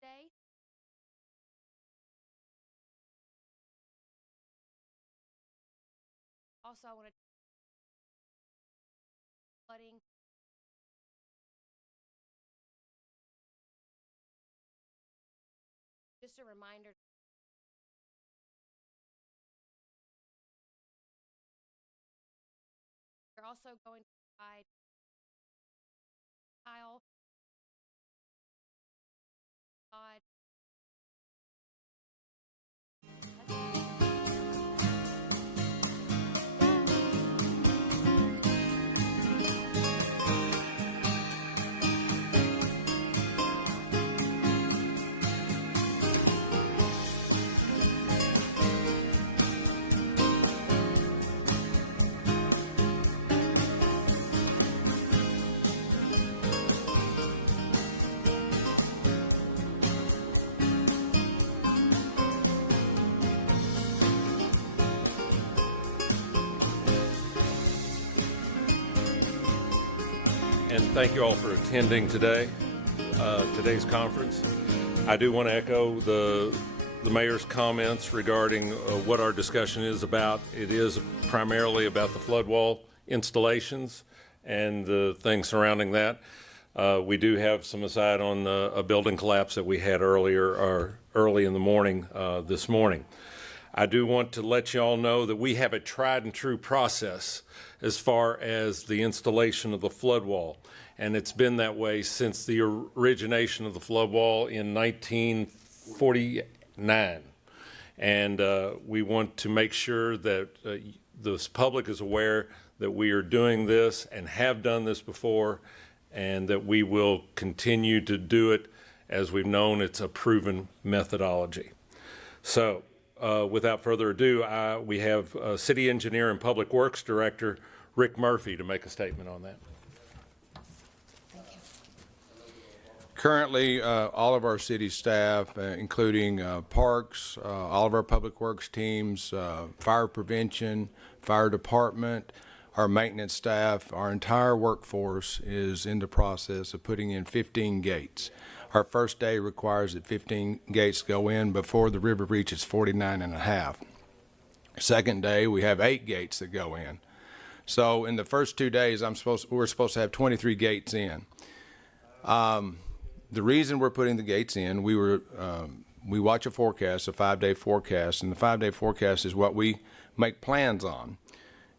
today. Also, I want to flooding. Just a reminder. We're also going to provide tile, sod. And thank you all for attending today's conference. I do want to echo the mayor's comments regarding what our discussion is about. It is primarily about the flood wall installations and the things surrounding that. We do have some aside on a building collapse that we had early in the morning this morning. I do want to let you all know that we have a tried and true process as far as the installation of the flood wall. And it's been that way since the origination of the flood wall in 1949. And we want to make sure that the public is aware that we are doing this and have done this before, and that we will continue to do it as we've known it's a proven methodology. So, without further ado, we have City Engineer and Public Works Director Rick Murphy to make a statement on that. Thank you. Currently, all of our city staff, including parks, all of our public works teams, fire prevention, fire department, our maintenance staff, our entire workforce is in the process of putting in 15 gates. Our first day requires that 15 gates go in before the river reaches 49 and a half. Second day, we have 8 gates that go in. So in the first 2 days, we're supposed to have 23 gates in. The reason we're putting the gates in, we watch a forecast, a 5-day forecast, and the 5-day forecast is what we make plans on.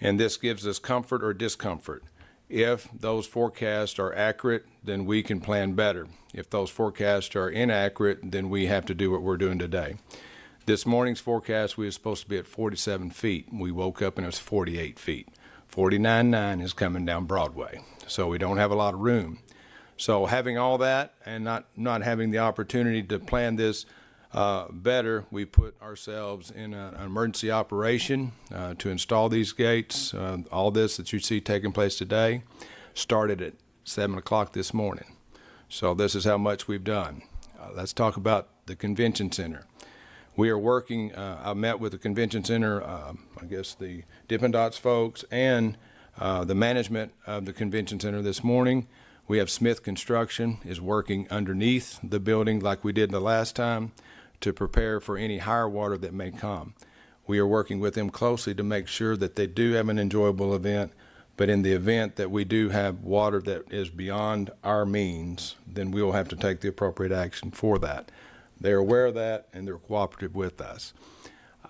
And this gives us comfort or discomfort. If those forecasts are accurate, then we can plan better. If those forecasts are inaccurate, then we have to do what we're doing today. This morning's forecast, we were supposed to be at 47 feet. We woke up and it was 48 feet. 49.9 is coming down Broadway, so we don't have a lot of room. So having all that and not having the opportunity to plan this better, we put ourselves in an emergency operation to install these gates. All this that you see taking place today started at 7 o'clock this morning. So this is how much we've done. Let's talk about the convention center. We are working, I met with the convention center, I guess the Dippin' Dots folks and the management of the convention center this morning. We have Smith Construction is working underneath the building like we did the last time to prepare for any higher water that may come. We are working with them closely to make sure that they do have an enjoyable event, but in the event that we do have water that is beyond our means, then we will have to take the appropriate action for that. They're aware of that and they're cooperative with us.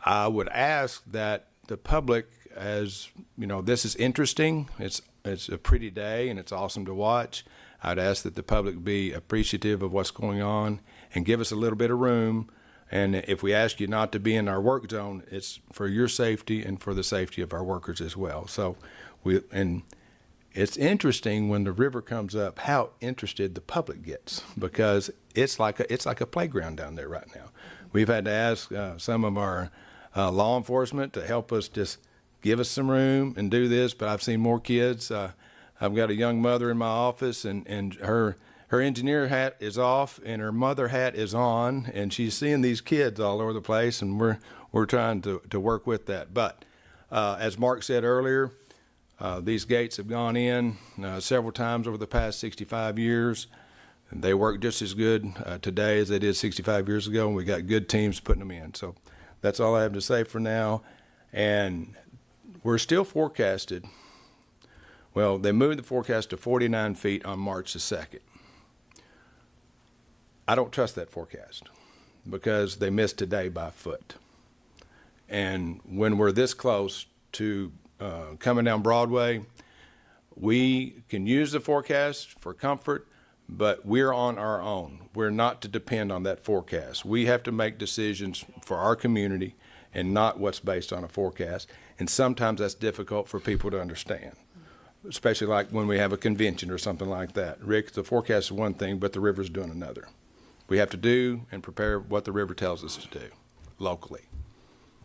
I would ask that the public, as you know, this is interesting. It's a pretty day and it's awesome to watch. I'd ask that the public be appreciative of what's going on and give us a little bit of room. And if we ask you not to be in our work zone, it's for your safety and for the safety of our workers as well. So it's interesting when the river comes up how interested the public gets, because it's like a playground down there right now. We've had to ask some of our law enforcement to help us just give us some room and do this, but I've seen more kids. I've got a young mother in my office, and her engineer hat is off and her mother hat is on, and she's seeing these kids all over the place, and we're trying to work with that. But as Mark said earlier, these gates have gone in several times over the past 65 years. They work just as good today as they did 65 years ago, and we got good teams putting them in. So that's all I have to say for now. And we're still forecasted. Well, they moved the forecast to 49 feet on March the 2nd. I don't trust that forecast because they missed today by a foot. And when we're this close to coming down Broadway, we can use the forecast for comfort, but we're on our own. We're not to depend on that forecast. We have to make decisions for our community and not what's based on a forecast. And sometimes that's difficult for people to understand, especially like when we have a convention or something like that. Rick, the forecast is one thing, but the river's doing another. We have to do and prepare what the river tells us to do locally.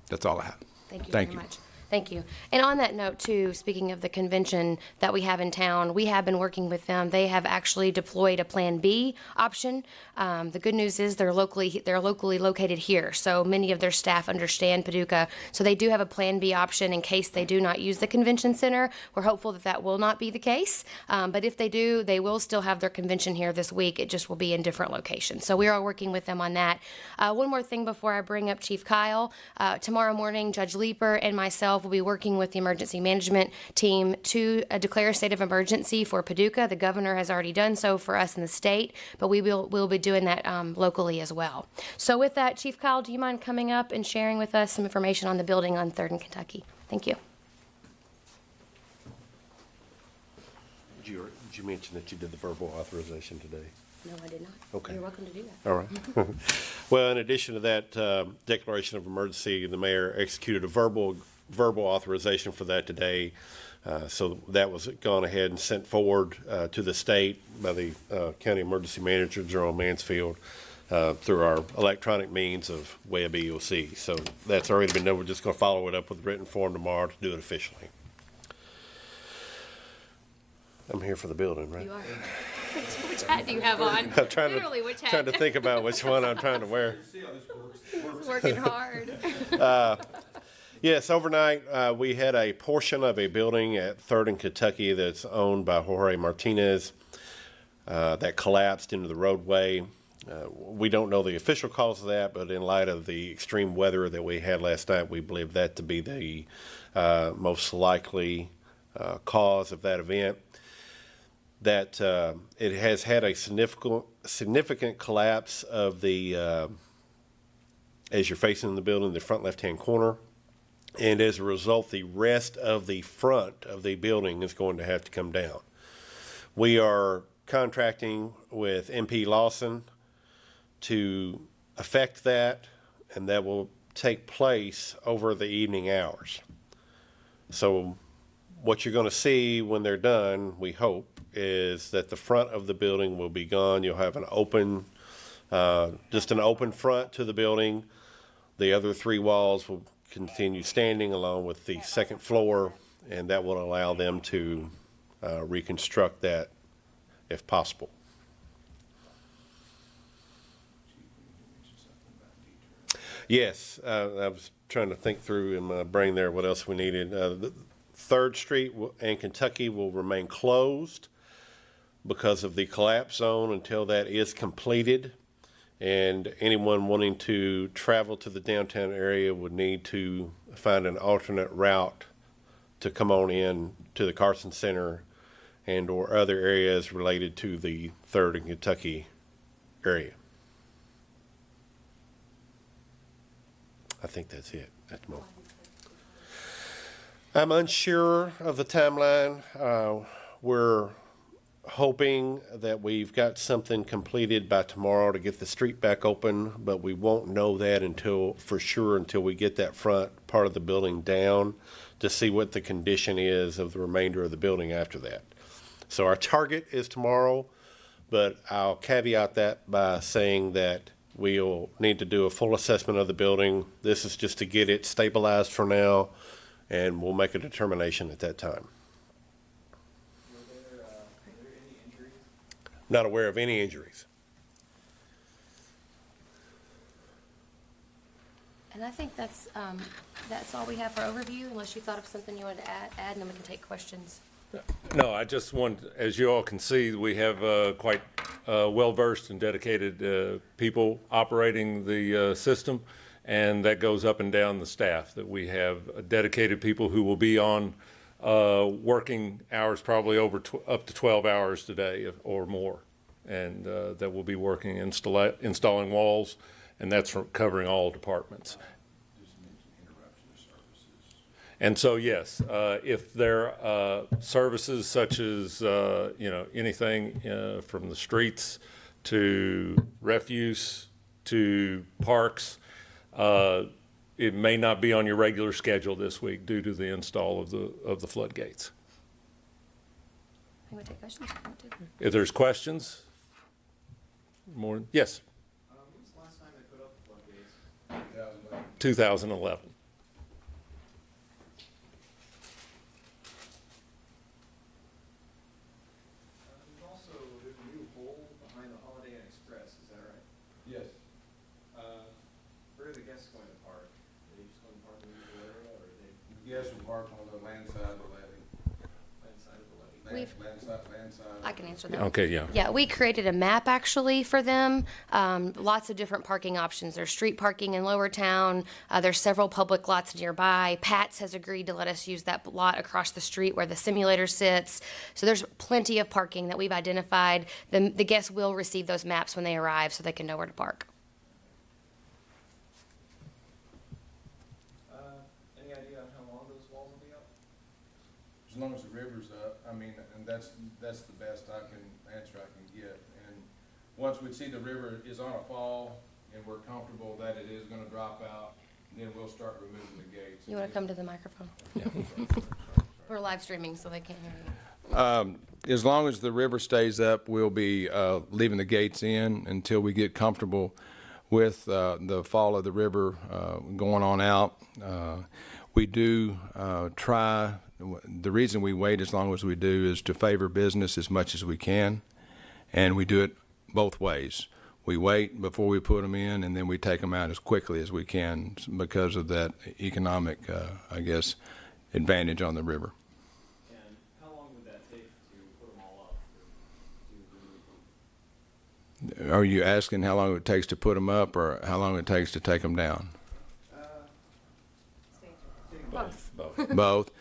That's all I have. Thank you Thank very you. much. Thank you. And on that note, too, speaking of the convention that we have in town, we have been working with them. They have actually deployed a Plan B option. The good news is they're locally located here, so many of their staff understand Paducah. So they do have a Plan B option in case they do not use the convention center. We're hopeful that that will not be the case, but if they do, they will still have their convention here this week. It just will be in different locations. So we are working with them on that. One more thing before I bring up Chief Kyle. Tomorrow morning, Judge Leeper and myself will be working with the emergency management team to declare a state of emergency for Paducah. The governor has already done so for us in the state, but we'll be doing that locally as well. So with that, Chief Kyle, do you mind coming up and sharing with us some information on the building on 3rd and Kentucky? Thank you. Did you mention that you did the verbal authorization today? No, I did not. Okay. You're welcome to do that. All right. Well, in addition to that declaration of emergency, the mayor executed a verbal authorization for that today. So that was gone ahead and sent forward to the state by the county emergency manager, General Mansfield, through our electronic means of web EOC. So that's already been done. We're just going to follow it up with written form tomorrow to do it officially. I'm here for the building, right? You are. Which hat do you have on? I'm trying Literally, which hat? trying to think about which one I'm trying to wear. He's working hard. Yes, overnight we had a portion of a building at 3rd and Kentucky that's owned by Jorge Martinez that collapsed into the roadway. We don't know the official cause of that, but in light of the extreme weather that we had last night, we believe that to be the most likely cause of that event. That it has had a significant collapse of the, as you're facing the building, the front left-hand corner. And as a result, the rest of the front of the building is going to have to come down. We are contracting with MP Lawson to effect that, and that will take place over the evening hours. So what you're going to see when they're done, we hope, is that the front of the building will be gone. You'll have an open, just an open front to the building. The other 3 walls will continue standing along with the second floor, and that will allow them to reconstruct that if possible. Yes, I was trying to think through in my brain there what else we needed. The 3rd Street and Kentucky will remain closed because of the collapse zone until that is completed. And anyone wanting to travel to the downtown area would need to find an alternate route to come on in to the Carson Center and or other areas related to the 3rd and Kentucky area. I think that's it at the moment. I'm unsure of the timeline. We're hoping that we've got something completed by tomorrow to get the street back open, but we won't know that until we get that front part of the building down to see what the condition is of the remainder of the building after that. So our target is tomorrow, but I'll caveat that by saying that we'll need to do a full assessment of the building. This is just to get it stabilized for now, and we'll make a determination at that time. Not aware of any injuries. And I think that's all we have for overview, unless you thought of something you wanted to add, and then we can take questions. No, I just want, as you all can see, we have quite well-versed and dedicated people operating the system, and that goes up and down the staff, that we have dedicated people who will be on working hours probably up to 12 hours today or more, and that will be working installing walls, and that's covering all departments. And so, yes, if there are services such as, anything from the streets to refuse to parks, it may not be on your regular schedule this week due to the install of the floodgates. You want to take questions? If there's questions, yes. When was the last time they put up the floodgates? 2011. There's a new hole behind the Holiday Inn Express, is that right? Yes. Where are the guests going to park? Are they just going to park in the usual area, or are they Yes, we park on the land side of the levee. inside of the levee? Land side. I can answer that. Okay, yeah. Yeah, we created a map actually for them. Lots of different parking options. There's street parking in Lower Town. There's several public lots nearby. Pat's has agreed to let us use that lot across the street where the simulator sits. So there's plenty of parking that we've identified. The guests will receive those maps when they arrive so they can know where to park. Any idea on how long those walls will be up? As long as the river's up, and that's the best I can answer I can get. And once we see the river is on a fall and we're comfortable that it is gonna drop out, then we'll start removing the gates. You want to come to the microphone? We're live streaming, so they can't hear you. As long as the river stays up, we'll be leaving the gates in until we get comfortable with the fall of the river going on out. We do try, the reason we wait as long as we do is to favor business as much as we can, and we do it both ways. We wait before we put them in, and then we take them out as quickly as we can because of that economic, advantage on the river. And how long would that take to put them all up? To remove them? Are you asking how long it takes to put them up or how long it takes to take them down? Both. Both.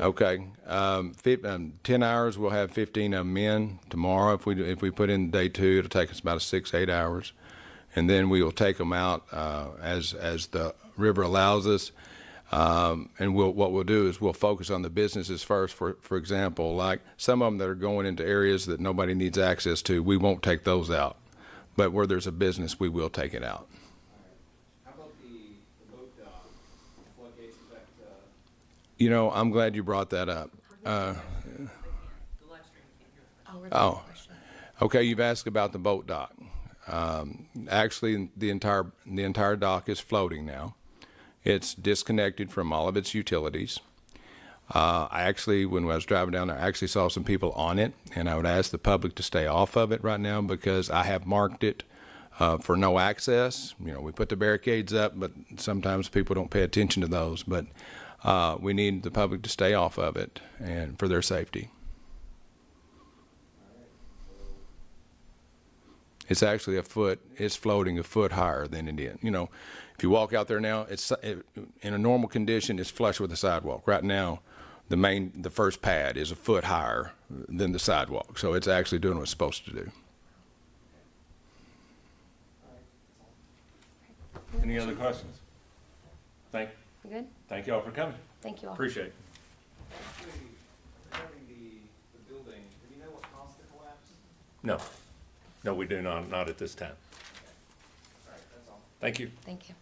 Okay. 10 hours, we'll have 15 of them in. Tomorrow, if we put in day 2, it'll take us about 6-8 hours. And then we will take them out as the river allows us. And what we'll do is we'll focus on the businesses first. For example, like some of them that are going into areas that nobody needs access to, we won't take those out. But where there's a business, we will take it out. How about the boat floodgates? Is that, You know, I'm glad you brought that up. Oh, okay. You've asked about the boat dock. Actually, the entire dock is floating now. It's disconnected from all of its utilities. When I was driving down there, I actually saw some people on it, and I would ask the public to stay off of it right now because I have marked it for no access. You know, we put the barricades up, but sometimes people don't pay attention to those. But we need the public to stay off of it and for their safety. It's actually it's floating a foot higher than it is. You know, if you walk out there now, in a normal condition, it's flush with the sidewalk. Right now, the first pad is a foot higher than the sidewalk. So it's actually doing what it's supposed to do. Any other questions? You good? Thank you all for coming. Thank you all. Appreciate it. actually, regarding the building, do you know what caused the collapse? No, we do not at this time. All right, that's all. Thank you. Thank you.